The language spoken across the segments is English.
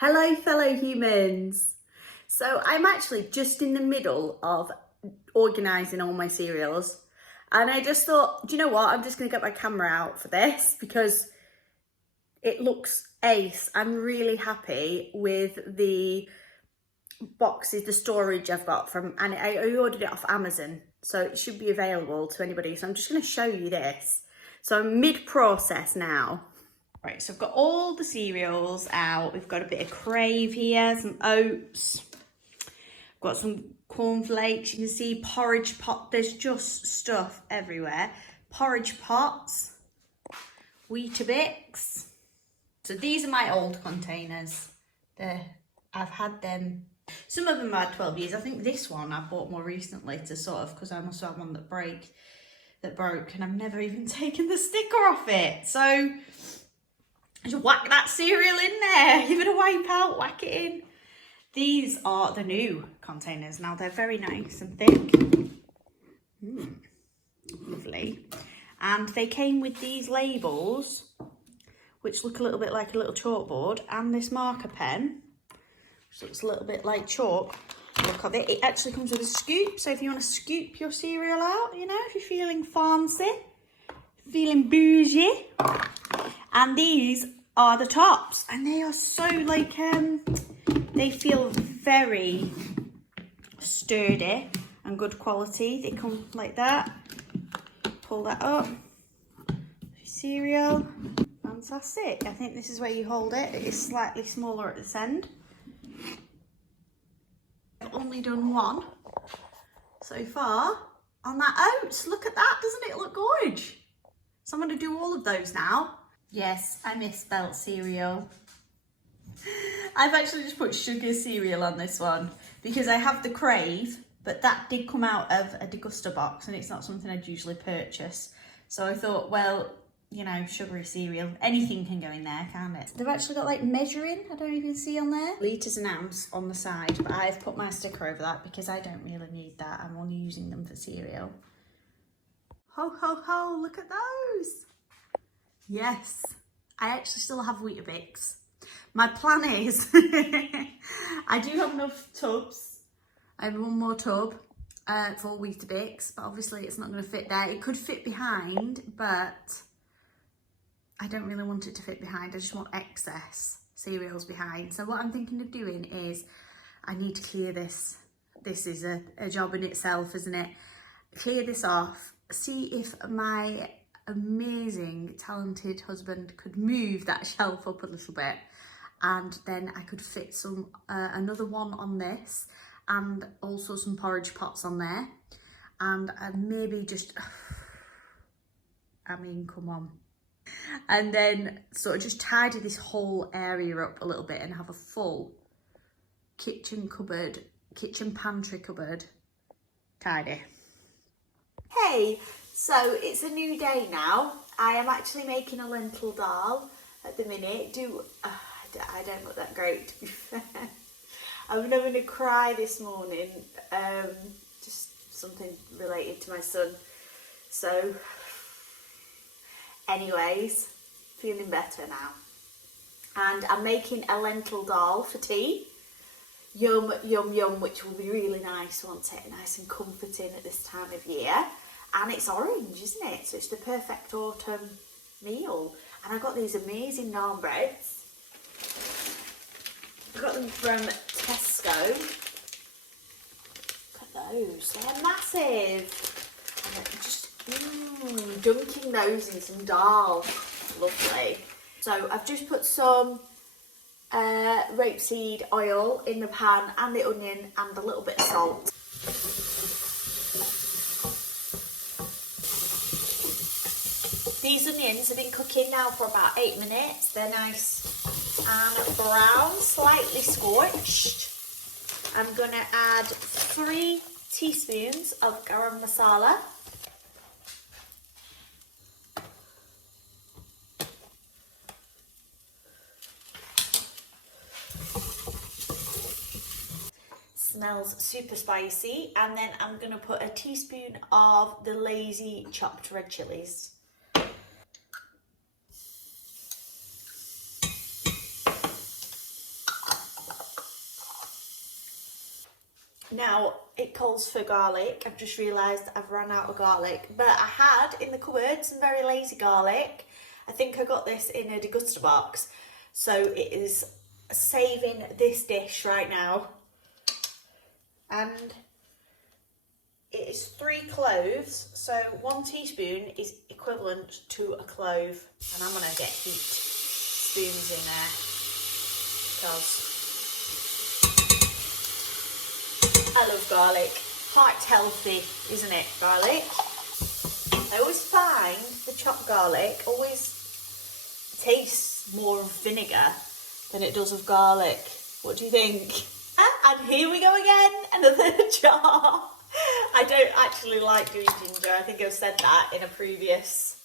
Hello fellow humans. So I'm actually just in the middle of organising all my cereals and I just thought, do you know what, I'm just going to get my camera out for this because it looks ace. I'm really happy with the boxes, the storage I've got from, and I ordered it off Amazon, so it should be available to anybody. So I'm just going to show you this. So I'm mid-process now. Right, so I've got all the cereals out. We've got a bit of Crave here, some oats. I've got some cornflakes. You can see porridge pot. There's just stuff everywhere. Porridge pots, Weetabix. So these are my old containers. I've had them. Some of them had 12 years. I think this one I bought more recently to sort of, because I must have one that broke, and I've never even taken the sticker off it. So just whack that cereal in there. Give it a wipe out, whack it in. These are the new containers. Now they're very nice and thick. Lovely. And they came with these labels, which look a little bit like a little chalkboard, and this marker pen, which looks a little bit like chalk. Look at it. It actually comes with a scoop. So if you want to scoop your cereal out, you know, if you're feeling fancy, feeling bougie. And these are the tops, and they are so like they feel very sturdy and good quality. They come like that. Pull that up. Cereal, fantastic. I think this is where you hold it. It is slightly smaller at this end. I've only done one so far on that oats. Look at that, doesn't it look gorgeous? So I'm going to do all of those now. Yes, I misspelt cereal. I've actually just put sugar cereal on this one because I have the Crave, but that did come out of a deguster box and it's not something I'd usually purchase. So I thought, well, you know, sugary cereal, anything can go in there, can't it? They've actually got like measuring, I don't even see on there. Litres and ounce on the side, but I've put my sticker over that because I don't really need that. I'm only using them for cereal. Ho, ho, ho, look at those. Yes, I actually still have Weetabix. My plan is, I do have enough tubs. I have one more tub for Weetabix, but obviously it's not going to fit there. It could fit behind, but I don't really want it to fit behind. I just want excess cereals behind. So what I'm thinking of doing is I need to clear this. This is a job in itself, isn't it? Clear this off, see if my amazing talented husband could move that shelf up a little bit, and then I could fit some another one on this and also some porridge pots on there, and maybe just I mean, come on, and then sort of just tidy this whole area up a little bit and have a full kitchen pantry cupboard tidy. Hey, so it's a new day now. I am actually making a lentil dal at the minute. I don't look that great, to be fair. I'm having a cry this morning, just something related to my son. So, anyways, feeling better now. And I'm making a lentil dal for tea. Yum, yum, yum, which will be really nice, won't it? Nice and comforting at this time of year. And it's orange, isn't it? So it's the perfect autumn meal. And I got these amazing naan breads. I got them from Tesco. Look at those, they're massive. And just dunking those in some dal. Lovely. So I've just put some rapeseed oil in the pan and the onion and a little bit of salt. These onions have been cooking now for about 8 minutes. They're nice and brown, slightly scorched. I'm going to add 3 teaspoons of garam masala. Smells super spicy. And then I'm going to put a teaspoon of the lazy chopped red chilies. Now it calls for garlic. I've just realised I've run out of garlic, but I had in the cupboard some very lazy garlic. I think I got this in a deguster box, so it is saving this dish right now. And it is 3 cloves, so 1 teaspoon is equivalent to a clove. And I'm gonna get heaped spoons in there because I love garlic. Heart healthy, isn't it, garlic? I always find the chopped garlic always tastes more of vinegar than it does of garlic. What do you think? And here we go again, another jar. I don't actually like doing ginger. I think I've said that in a previous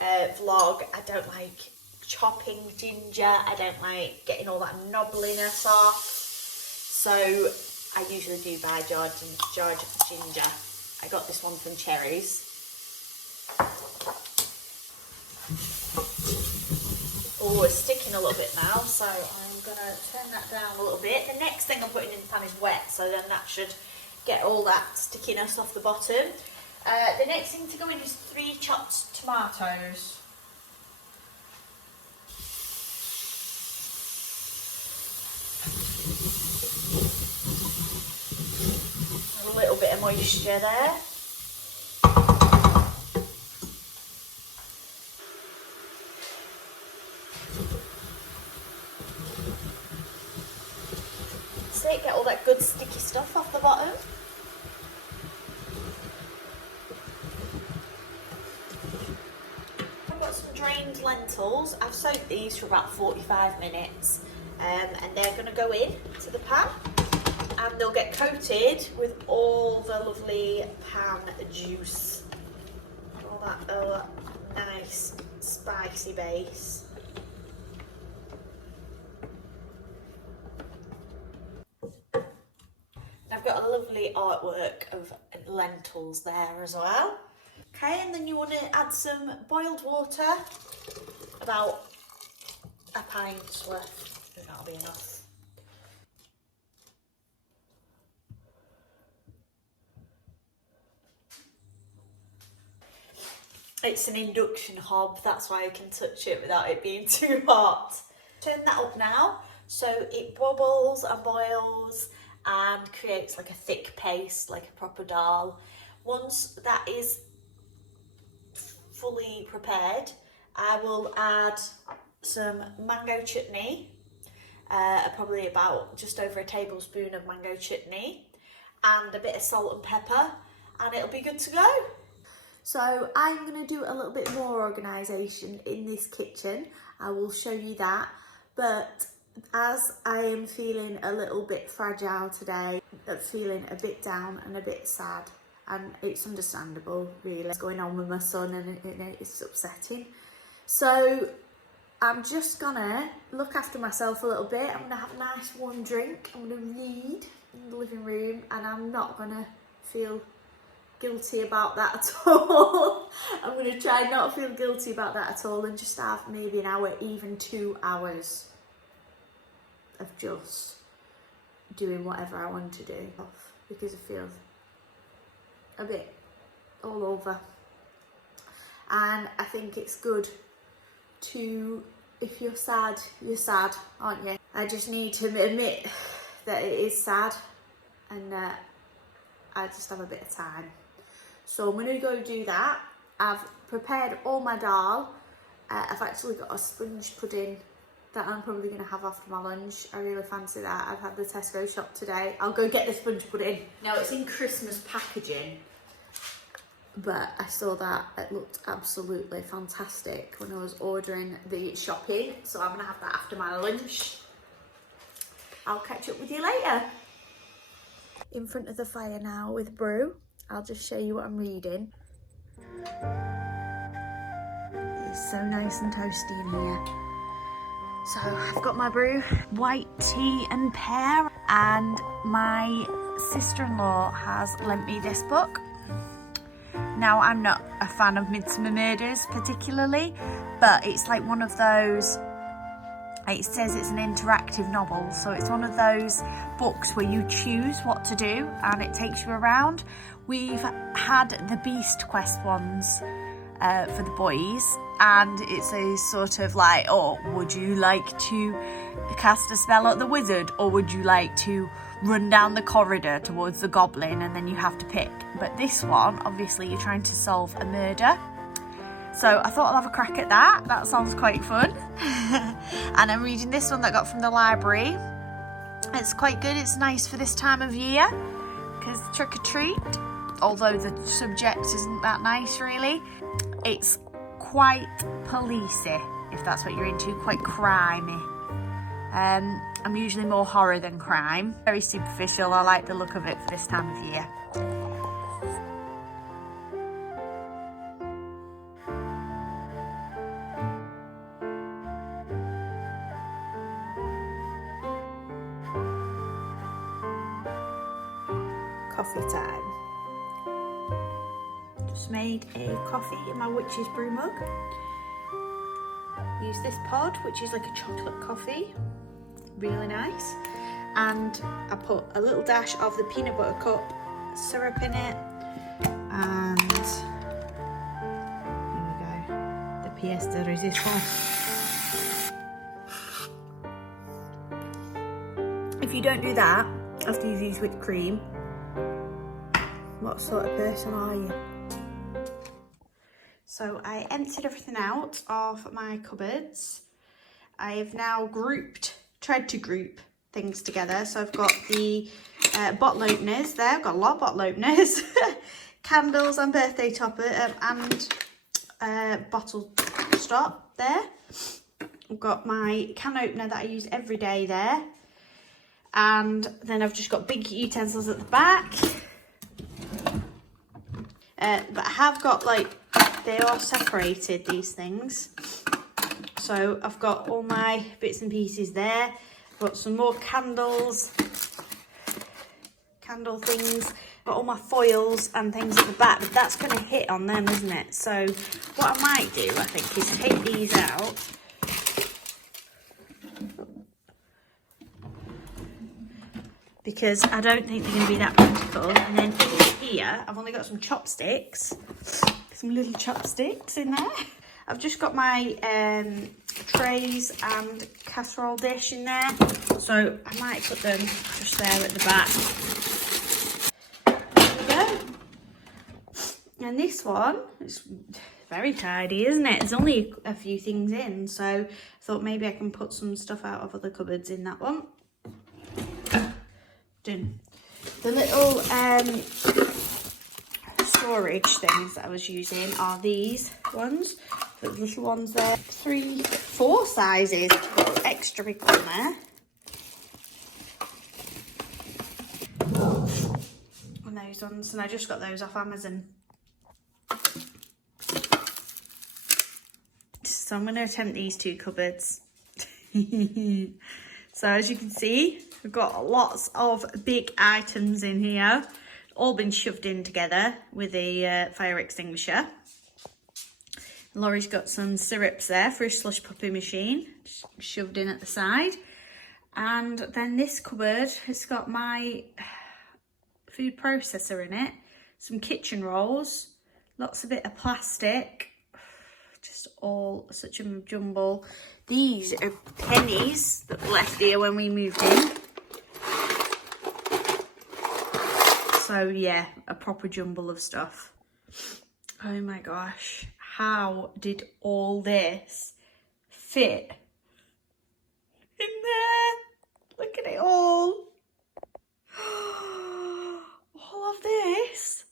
vlog. I don't like chopping ginger. I don't like getting all that knobbliness off. So I usually do buy jarred ginger. I got this one from Cherries. Oh, it's sticking a little bit now, so I'm going to turn that down a little bit. The next thing I'm putting in the pan is wet, so then that should get all that stickiness off the bottom. The next thing to go in is 3 chopped tomatoes. A little bit of moisture there. Get all that good sticky stuff off the bottom. I've got some drained lentils. I've soaked these for about 45 minutes and they're going to go in to the pan and they'll get coated with all the lovely pan juice. All that nice spicy base. I've got a lovely artwork of lentils there as well. Okay, and then you want to add some boiled water, about a pint's worth, and that'll be enough. It's an induction hob, that's why I can touch it without it being too hot. Turn that up now, so it bubbles and boils and creates like a thick paste, like a proper dal. Once that is fully prepared, I will add some mango chutney, probably about just over a tablespoon of mango chutney, and a bit of salt and pepper, and it'll be good to go. So I'm going to do a little bit more organisation in this kitchen. I will show you that, but as I am feeling a little bit fragile today, feeling a bit down and a bit sad, and it's understandable really, what's going on with my son, and it's upsetting. So I'm just gonna look after myself a little bit. I'm gonna have a nice warm drink, I'm gonna read in the living room, and I'm not gonna feel guilty about that at all. I'm gonna try not to feel guilty about that at all and just have maybe an hour, even 2 hours of just doing whatever I want to do, because I feel a bit all over. And I think it's good to, if you're sad, aren't you? I just need to admit that it is sad, and I just have a bit of time. So I'm going to go do that. I've prepared all my dal. I've actually got a sponge pudding that I'm probably going to have after my lunch. I really fancy that. I've had the Tesco shop today. I'll go get the sponge pudding. Now it's in Christmas packaging, but I saw that it looked absolutely fantastic when I was ordering the shopping. So I'm going to have that after my lunch. I'll catch up with you later. In front of the fire now with brew. I'll just show you what I'm reading. It's so nice and toasty in here. So I've got my brew, white tea and pear, and my sister-in-law has lent me this book. Now, I'm not a fan of Midsummer Murders particularly, but it's like one of those It says it's an interactive novel, so it's one of those books where you choose what to do and it takes you around. We've had the Beast Quest ones for the boys, and it's a sort of like, oh, would you like to cast a spell at the wizard, or would you like to run down the corridor towards the goblin, and then you have to pick. But this one, obviously you're trying to solve a murder. So I thought I'll have a crack at that. That sounds quite fun. And I'm reading this one that I got from the library. It's quite good. It's nice for this time of year because trick or treat, although the subject isn't that nice really. It's quite policey, if that's what you're into, quite crimey. I'm usually more horror than crime. Very superficial. I like the look of it for this time of year. Coffee time. Just made a coffee in my witch's brew mug. Use this pod, which is like a chocolate coffee. Really nice. And I put a little dash of the peanut butter cup syrup in it. And here we go. The pièce de résistance. If you don't do that after you've used whipped cream, what sort of person are you? So I emptied everything out of my cupboards. I have now tried to group things together. So I've got the bottle openers there. I've got a lot of bottle openers, candles and birthday topper and bottle stop there. I've got my can opener that I use every day there. And then I've just got big utensils at the back. But I have got, like, they are separated, these things. So I've got all my bits and pieces there. I've got some more candle things. Got all my foils and things at the back, but that's going to hit on them, isn't it? So what I might do, I think, is take these out. Because I don't think they're going to be that practical. And then here, I've only got some chopsticks. Some little chopsticks in there. I've just got my trays and casserole dish in there. So I might put them just there at the back. There we go. And this one is very tidy, isn't it? There's only a few things in. So I thought maybe I can put some stuff out of other cupboards in that one. Done. The little storage things that I was using are these ones. The little ones there. 3, 4 sizes. Got extra big one there. And those ones. And I just got those off Amazon. So I'm going to attempt these 2 cupboards. So as you can see, we've got lots of big items in here, all been shoved in together with a fire extinguisher. Laurie's got some syrups there for a slush puppy machine, shoved in at the side. And then this cupboard, it's got my food processor in it, some kitchen rolls, lots of bit of plastic, just all such a jumble. These are pennies that were left here when we moved in. So yeah, a proper jumble of stuff. Oh my gosh, how did all this fit in there? Look at it all. All of this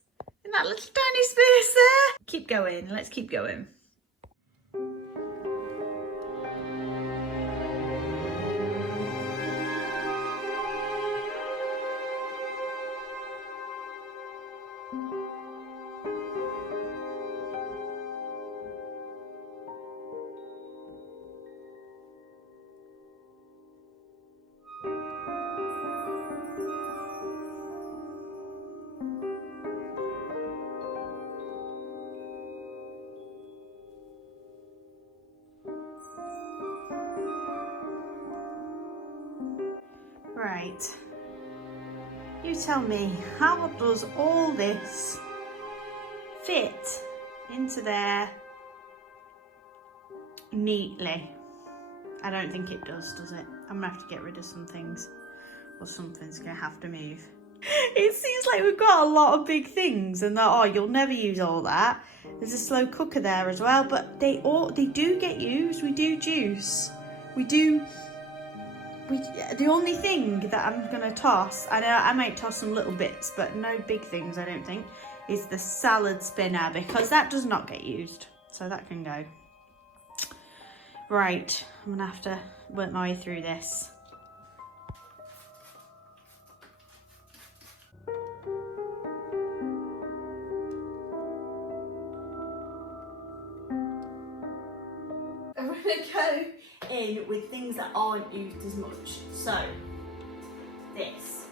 in that little tiny space there. Keep going, let's keep going. Right. You tell me, how does all this fit into there neatly? I don't think it does it? I'm gonna have to get rid of some things, or something's gonna have to move. It seems like we've got a lot of big things and that, oh, you'll never use all that. There's a slow cooker there as well, but they do get used. We do juice. The only thing that I'm gonna toss, I know I might toss some little bits, but no big things I don't think, is the salad spinner, because that does not get used. So that can go. Right, I'm gonna have to work my way through this. I'm gonna go in with things that aren't used as much. So, this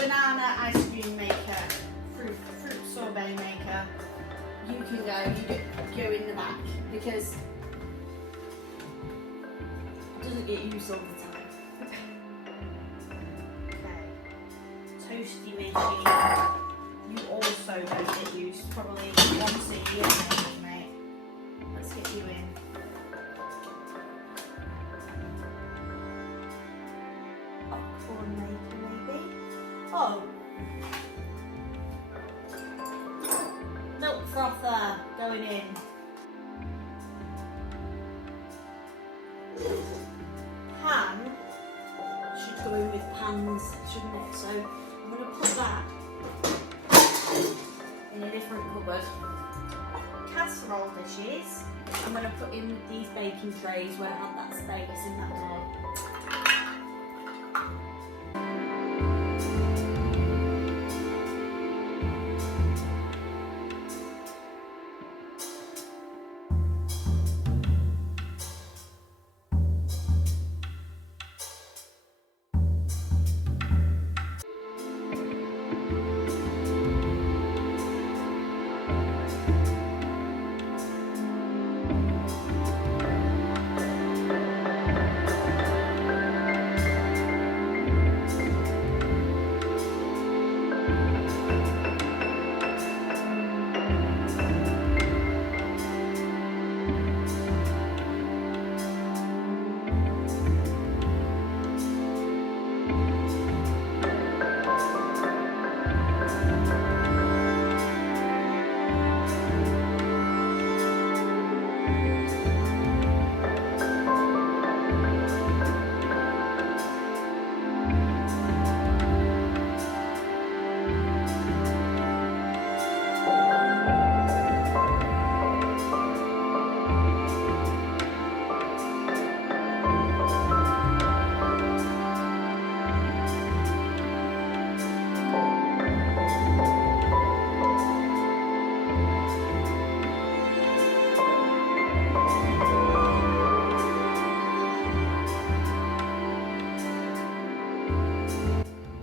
banana ice cream maker, fruit sorbet maker. You can go in the back because it doesn't get used all the time. Okay, toasty machine. You also don't get used probably once a year, mate. Let's get you in. Popcorn maker, maybe. Oh, milk frother going in. Pan should go in with pans, shouldn't it? So I'm going to put that in a different cupboard. Casserole dishes, I'm going to put in with these baking trays where I have that space in that door.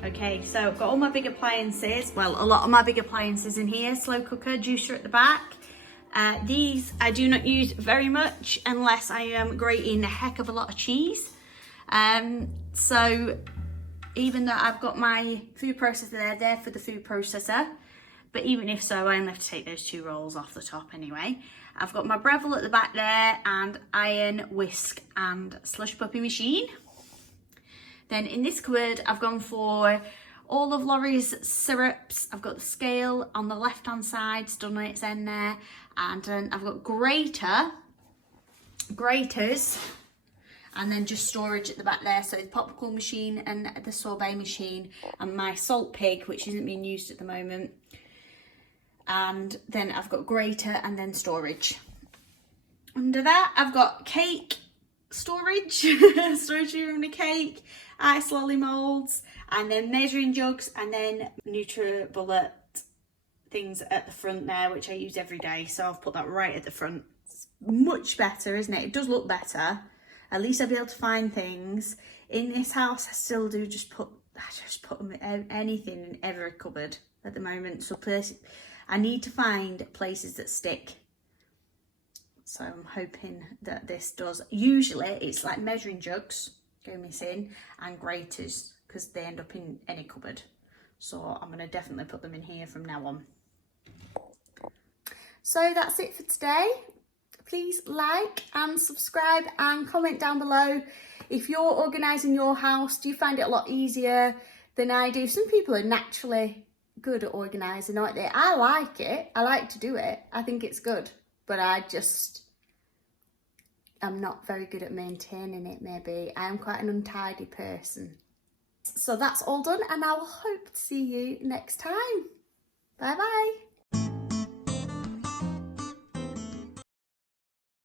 Okay, so I've got all my big appliances, well, a lot of my big appliances in here. Slow cooker, juicer at the back. These I do not use very much unless I am grating a heck of a lot of cheese. So even though I've got my food processor there for the food processor, but even if so, I only have to take those 2 rolls off the top anyway. I've got my Breville at the back there, and iron, whisk and slush puppy machine. Then in this cupboard, I've gone for all of Laurie's syrups. I've got the scale on the left-hand side, done on its end there. And I've got graters, and then just storage at the back there. So the popcorn machine and the sorbet machine, and my salt pig, which isn't being used at the moment. And then I've got grater and then storage. Under that, I've got cake storage, storage room and a cake, ice lolly moulds, and then measuring jugs, and then NutriBullet things at the front there, which I use every day. So I've put that right at the front. It's much better, isn't it? It does look better. At least I'll be able to find things. In this house, I still do just put them anything in every cupboard at the moment. So I need to find places that stick. So I'm hoping that this does. Usually it's like measuring jugs. go missing, and graters, because they end up in any cupboard. So I'm going to definitely put them in here from now on. So that's it for today. Please like and subscribe and comment down below. If you're organising your house, do you find it a lot easier than I do? Some people are naturally good at organising, aren't they? I like it. I like to do it. I think it's good. But I'm not very good at maintaining it, maybe. I am quite an untidy person. So that's all done, and I will hope to see you next time. Bye bye.